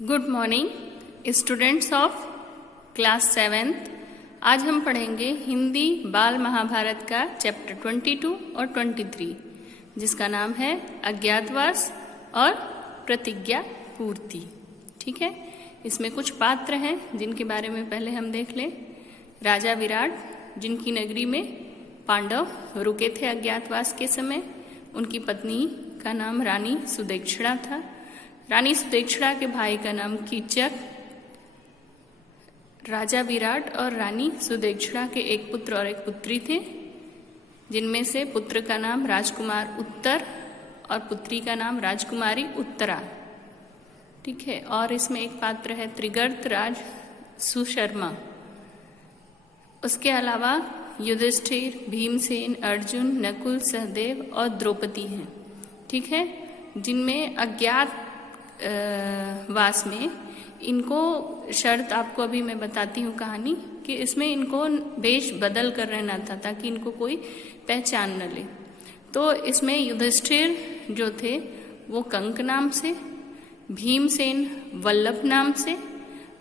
Good morning students of class 7th। आज हम पढ़ेंगे हिंदी बाल महाभारत का चैप्टर 22 और 23, जिसका नाम है अज्ञातवास और प्रतिज्ञा पूर्ति। ठीक है, इसमें कुछ पात्र हैं जिनके बारे में पहले हम देख लें। राजा विराट, जिनकी नगरी में पांडव रुके थे अज्ञातवास के समय। उनकी पत्नी का नाम रानी सुदेक्षणा था। रानी सुदेक्षणा के भाई का नाम कीचक। राजा विराट और रानी सुदेक्षणा के एक पुत्र और एक पुत्री थे, जिनमें से पुत्र का नाम राजकुमार उत्तर और पुत्री का नाम राजकुमारी उत्तरा। ठीक है, और इसमें एक पात्र है त्रिगर्त राज सुशर्मा। उसके अलावा युधिष्ठिर, भीमसेन, अर्जुन, नकुल, सहदेव और द्रौपदी हैं। ठीक है, जिनमें अज्ञात वास में इनको शर्त आपको अभी मैं बताती हूँ कहानी कि इसमें इनको वेश बदल कर रहना था ताकि इनको कोई पहचान न ले। तो इसमें युधिष्ठिर जो थे वो कंक नाम से, भीमसेन वल्लभ नाम से,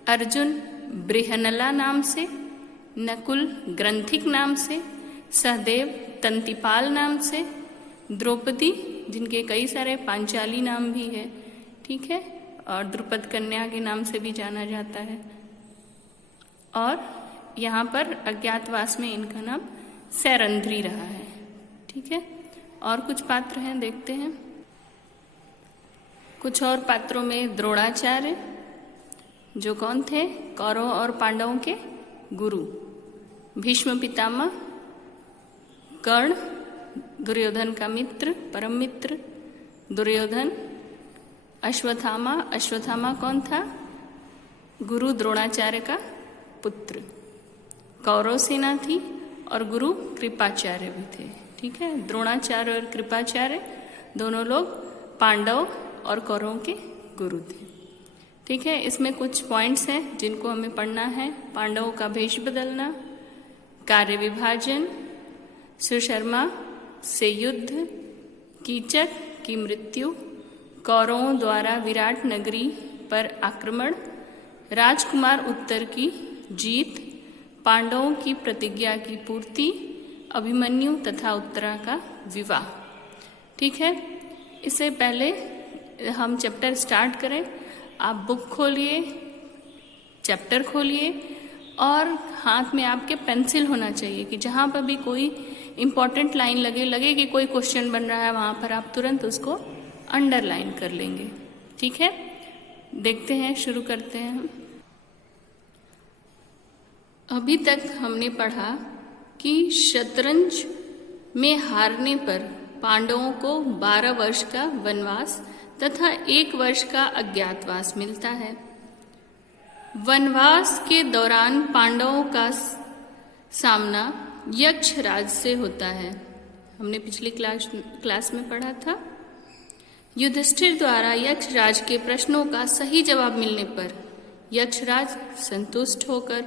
अर्जुन बृहनला नाम से, नकुल ग्रंथिक नाम से, सहदेव तंतिपाल नाम से, द्रौपदी जिनके कई सारे पांचाली नाम भी है, ठीक है, और द्रुपद कन्या के नाम से भी जाना जाता है। और यहाँ पर अज्ञातवास में इनका नाम सैरंध्री रहा है। ठीक है, और कुछ पात्र हैं, देखते हैं। कुछ और पात्रों में द्रोणाचार्य, जो कौन थे, कौरव और पांडवों के गुरु। भीष्म पितामह, कर्ण दुर्योधन का मित्र, परम मित्र दुर्योधन। अश्वत्थामा, अश्वत्थामा कौन था, गुरु द्रोणाचार्य का पुत्र। कौरव सेना थी और गुरु कृपाचार्य भी थे। ठीक है, द्रोणाचार्य और कृपाचार्य दोनों लोग पांडव और कौरवों के गुरु थे। ठीक है, इसमें कुछ पॉइंट्स हैं जिनको हमें पढ़ना है। पांडवों का भेष बदलना, कार्य विभाजन, सुशर्मा से युद्ध, कीचक की मृत्यु, कौरवों द्वारा विराट नगरी पर आक्रमण, राजकुमार उत्तर की जीत, पांडवों की प्रतिज्ञा की पूर्ति, अभिमन्यु तथा उत्तरा का विवाह। ठीक है, इससे पहले हम चैप्टर स्टार्ट करें, आप बुक खोलिए, चैप्टर खोलिए और हाथ में आपके पेंसिल होना चाहिए कि जहाँ पर भी कोई इम्पोर्टेंट लाइन लगे कि कोई क्वेश्चन बन रहा है, वहाँ पर आप तुरंत उसको अंडरलाइन कर लेंगे। ठीक है, देखते हैं, शुरू करते हैं हम। अभी तक हमने पढ़ा कि शतरंज में हारने पर पांडवों को 12 वर्ष का वनवास तथा 1 वर्ष का अज्ञातवास मिलता है। वनवास के दौरान पांडवों का सामना यक्षराज से होता है। हमने पिछली क्लास में पढ़ा था। युधिष्ठिर द्वारा यक्षराज के प्रश्नों का सही जवाब मिलने पर यक्षराज संतुष्ट होकर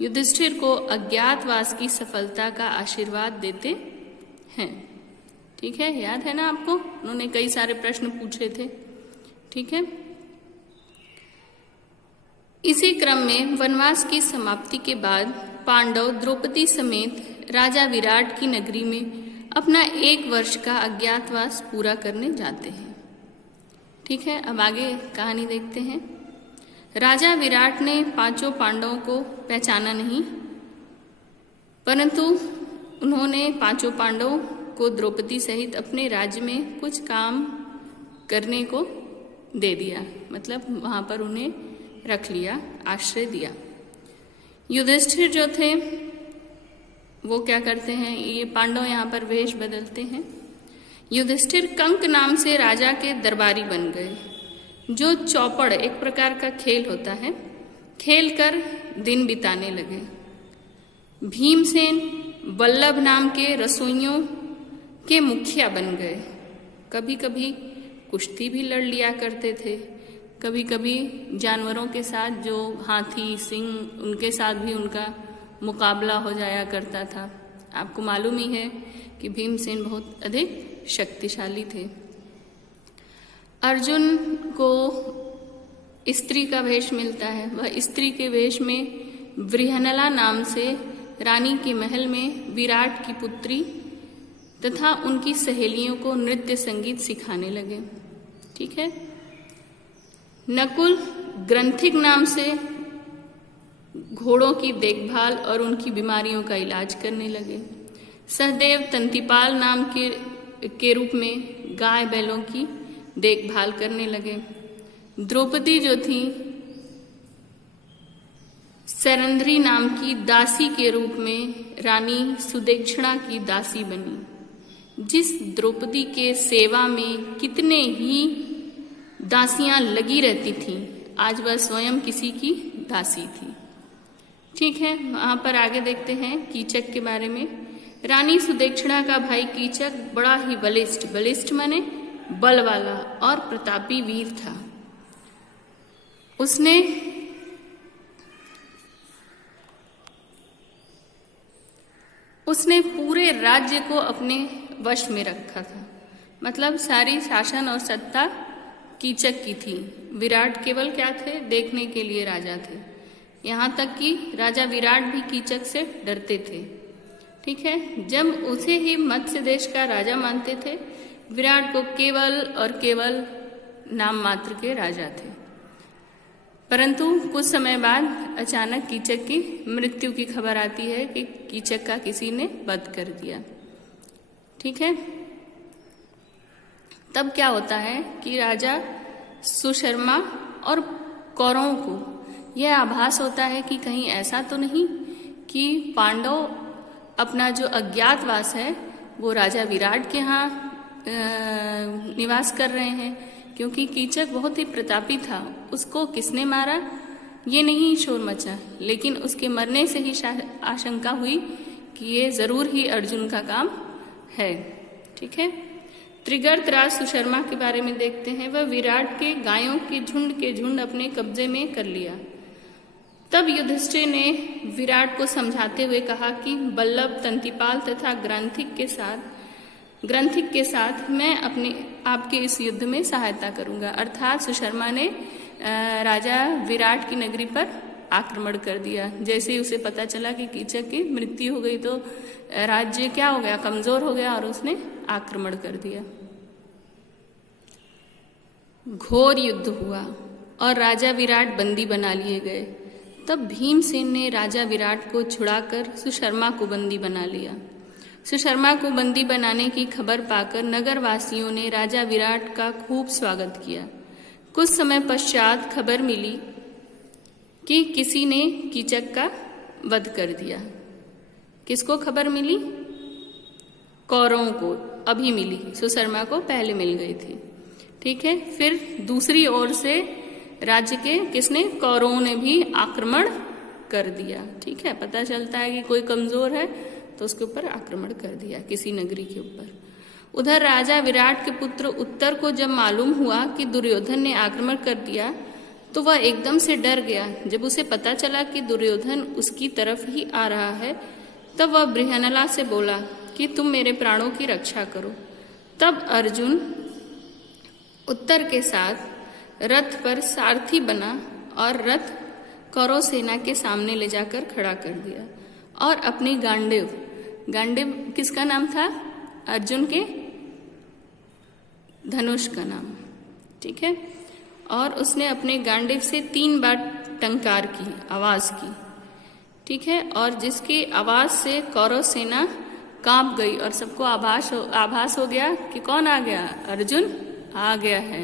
युधिष्ठिर को अज्ञातवास की सफलता का आशीर्वाद देते हैं। ठीक है, याद है ना आपको, उन्होंने कई सारे प्रश्न पूछे थे। ठीक है, इसी क्रम में वनवास की समाप्ति के बाद पांडव द्रौपदी समेत राजा विराट की नगरी में अपना 1 वर्ष का अज्ञातवास पूरा करने जाते हैं। ठीक है, अब आगे कहानी देखते हैं। राजा विराट ने 5 पांडवों को पहचाना नहीं, परंतु उन्होंने 5 पांडवों को द्रौपदी सहित अपने राज्य में कुछ काम करने को दे दिया, मतलब वहां पर उन्हें रख लिया, आश्रय दिया। युधिष्ठिर जो थे वो क्या करते हैं, ये पांडव यहाँ पर वेश बदलते हैं। युधिष्ठिर कंक नाम से राजा के दरबारी बन गए, जो चौपड़ एक प्रकार का खेल होता है, खेल कर दिन बिताने लगे। भीमसेन वल्लभ नाम के रसोइयों के मुखिया बन गए। कभी कभी कुश्ती भी लड़ लिया करते थे, कभी कभी जानवरों के साथ, जो हाथी, सिंह, उनके साथ भी उनका मुकाबला हो जाया करता था। आपको मालूम ही है कि भीमसेन बहुत अधिक शक्तिशाली थे। अर्जुन को स्त्री का वेश मिलता है। वह स्त्री के वेश में बृहन्नला नाम से रानी के महल में विराट की पुत्री तथा उनकी सहेलियों को नृत्य संगीत सिखाने लगे। ठीक है। नकुल ग्रंथिक नाम से घोड़ों की देखभाल और उनकी बीमारियों का इलाज करने लगे। सहदेव तंतिपाल नाम के रूप में गाय बैलों की देखभाल करने लगे। द्रौपदी जो थी सैरंध्री नाम की दासी के रूप में रानी सुदेक्षणा की दासी बनी। जिस द्रौपदी के सेवा में कितने ही दासियां लगी रहती थीं, आज वह स्वयं किसी की दासी थी। ठीक है, वहां पर आगे देखते हैं कीचक के बारे में। रानी सुदेक्षणा का भाई कीचक बड़ा ही बलिष्ठ माने बल वाला और प्रतापी वीर था। उसने पूरे राज्य को अपने वश में रखा था। मतलब सारी शासन और सत्ता कीचक की थी। विराट केवल क्या थे, देखने के लिए राजा थे। यहाँ तक कि राजा विराट भी कीचक से डरते थे। ठीक है, जब उसे ही मत्स्य देश का राजा मानते थे, विराट को केवल और केवल नाम मात्र के राजा थे। परंतु कुछ समय बाद अचानक कीचक की मृत्यु की खबर आती है कि कीचक का किसी ने वध कर दिया। ठीक है, तब क्या होता है कि राजा सुशर्मा और कौरवों को यह आभास होता है कि कहीं ऐसा तो नहीं कि पांडव अपना जो अज्ञातवास है वो राजा विराट के यहाँ निवास कर रहे हैं, क्योंकि कीचक बहुत ही प्रतापी था। उसको किसने मारा ये नहीं शोर मचा, लेकिन उसके मरने से ही आशंका हुई कि ये जरूर ही अर्जुन का काम है। ठीक है, त्रिगर्त राज सुशर्मा के बारे में देखते हैं। वह विराट के गायों के झुंड अपने कब्जे में कर लिया। तब युधिष्ठिर ने विराट को समझाते हुए कहा कि बल्लभ, तंतिपाल तथा ग्रंथिक के साथ मैं अपने आपके इस युद्ध में सहायता करूंगा। अर्थात सुशर्मा ने राजा विराट की नगरी पर आक्रमण कर दिया। जैसे ही उसे पता चला कि कीचक की मृत्यु हो गई तो राज्य क्या हो गया, कमजोर हो गया और उसने आक्रमण कर दिया। घोर युद्ध हुआ और राजा विराट बंदी बना लिए गए। तब भीमसेन ने राजा विराट को छुड़ाकर सुशर्मा को बंदी बना लिया। सुशर्मा को बंदी बनाने की खबर पाकर नगरवासियों ने राजा विराट का खूब स्वागत किया। कुछ समय पश्चात खबर मिली कि किसी ने कीचक का वध कर दिया। किसको खबर मिली? कौरवों को अभी मिली, सुशर्मा को पहले मिल गई थी। ठीक है, फिर दूसरी ओर से राज्य के किसने, कौरवों ने भी आक्रमण कर दिया। ठीक है, पता चलता है कि कोई कमजोर है तो उसके ऊपर आक्रमण कर दिया, किसी नगरी के ऊपर। उधर राजा विराट के पुत्र उत्तर को जब मालूम हुआ कि दुर्योधन ने आक्रमण कर दिया तो वह एकदम से डर गया। जब उसे पता चला कि दुर्योधन उसकी तरफ ही आ रहा है, तब वह बृहन्नला से बोला कि तुम मेरे प्राणों की रक्षा करो। तब अर्जुन उत्तर के साथ रथ पर सारथी बना और रथ कौरव सेना के सामने ले जाकर खड़ा कर दिया और अपनी गांडीव किसका नाम था? अर्जुन के धनुष का नाम। ठीक है, और उसने अपने गांडीव से 3 बार टंकार की, आवाज की। ठीक है, और जिसकी आवाज से कौरव सेना कांप गई और सबको आभास हो गया कि कौन आ गया, अर्जुन आ गया है।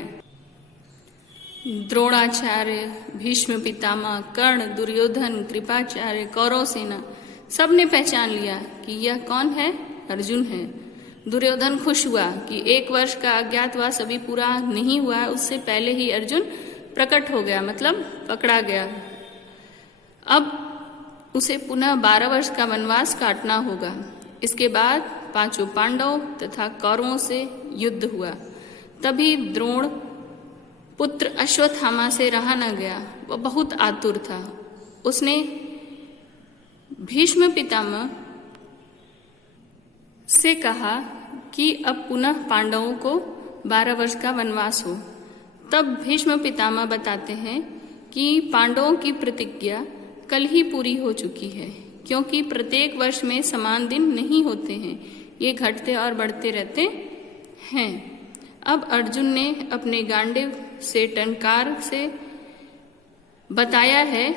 द्रोणाचार्य, भीष्म पितामह, कर्ण, दुर्योधन, कृपाचार्य, कौरव सेना सबने पहचान लिया कि यह कौन है, अर्जुन है। दुर्योधन खुश हुआ कि 1 वर्ष का अज्ञातवास अभी पूरा नहीं हुआ है, उससे पहले ही अर्जुन प्रकट हो गया, मतलब पकड़ा गया। अब उसे पुनः 12 वर्ष का वनवास काटना होगा। इसके बाद 5 पांडव तथा कौरवों से युद्ध हुआ। तभी द्रोण पुत्र अश्वत्थामा से रहा न गया, वह बहुत आतुर था। उसने भीष्म पितामह से कहा कि अब पुनः पांडवों को 12 वर्ष का वनवास हो। तब भीष्म पितामह बताते हैं कि पांडवों की प्रतिज्ञा कल ही पूरी हो चुकी है, क्योंकि प्रत्येक वर्ष में समान दिन नहीं होते हैं, ये घटते और बढ़ते रहते हैं। अब अर्जुन ने अपने गांडीव से टंकार से बताया है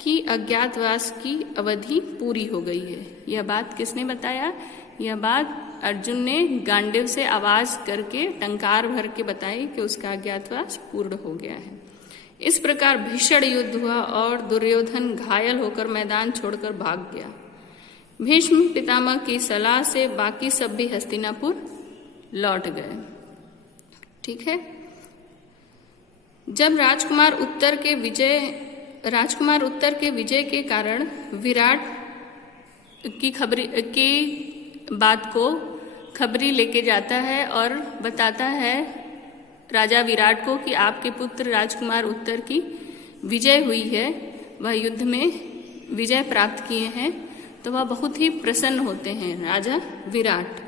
कि अज्ञातवास की अवधि पूरी हो गई है। यह बात किसने बताया? यह बात अर्जुन ने गांडीव से आवाज करके टंकार भर के बताई कि उसका अज्ञातवास पूर्ण हो गया है। इस प्रकार भीषण युद्ध हुआ और दुर्योधन घायल होकर मैदान छोड़कर भाग गया। भीष्म पितामह की सलाह से बाकी सब भी हस्तिनापुर लौट गए। ठीक है। जब राजकुमार उत्तर के विजय के कारण विराट की बात को खबरी लेके जाता है और बताता है राजा विराट को कि आपके पुत्र राजकुमार उत्तर की विजय हुई है, वह युद्ध में विजय प्राप्त किए हैं, तो वह बहुत ही प्रसन्न होते हैं राजा विराट,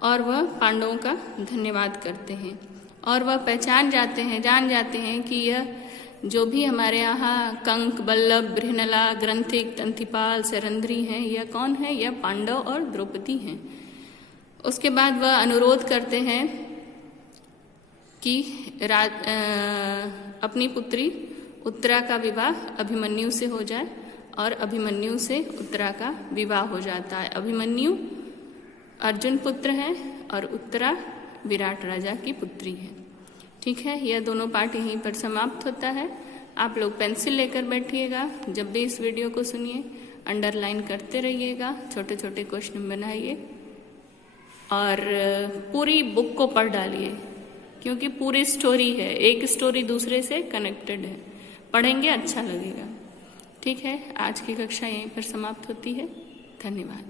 और वह पांडवों का धन्यवाद करते हैं और वह जान जाते हैं कि यह जो भी हमारे यहाँ कंक, बल्लभ, बृहनला, ग्रंथिक, तंतिपाल, सरंध्री हैं, यह कौन है? यह पांडव और द्रौपदी हैं। उसके बाद वह अनुरोध करते हैं कि अपनी पुत्री उत्तरा का विवाह अभिमन्यु से हो जाए, और अभिमन्यु से उत्तरा का विवाह हो जाता है। अभिमन्यु अर्जुन पुत्र है और उत्तरा विराट राजा की पुत्री है। ठीक है, यह दोनों पार्ट यहीं पर समाप्त होता है। आप लोग पेंसिल लेकर बैठिएगा, जब भी इस वीडियो को सुनिए अंडरलाइन करते रहिएगा, छोटे छोटे क्वेश्चन बनाइए और पूरी बुक को पढ़ डालिए, क्योंकि पूरी स्टोरी है, एक स्टोरी दूसरे से कनेक्टेड है। पढ़ेंगे अच्छा लगेगा। ठीक है, आज की कक्षा यहीं पर समाप्त होती है। धन्यवाद।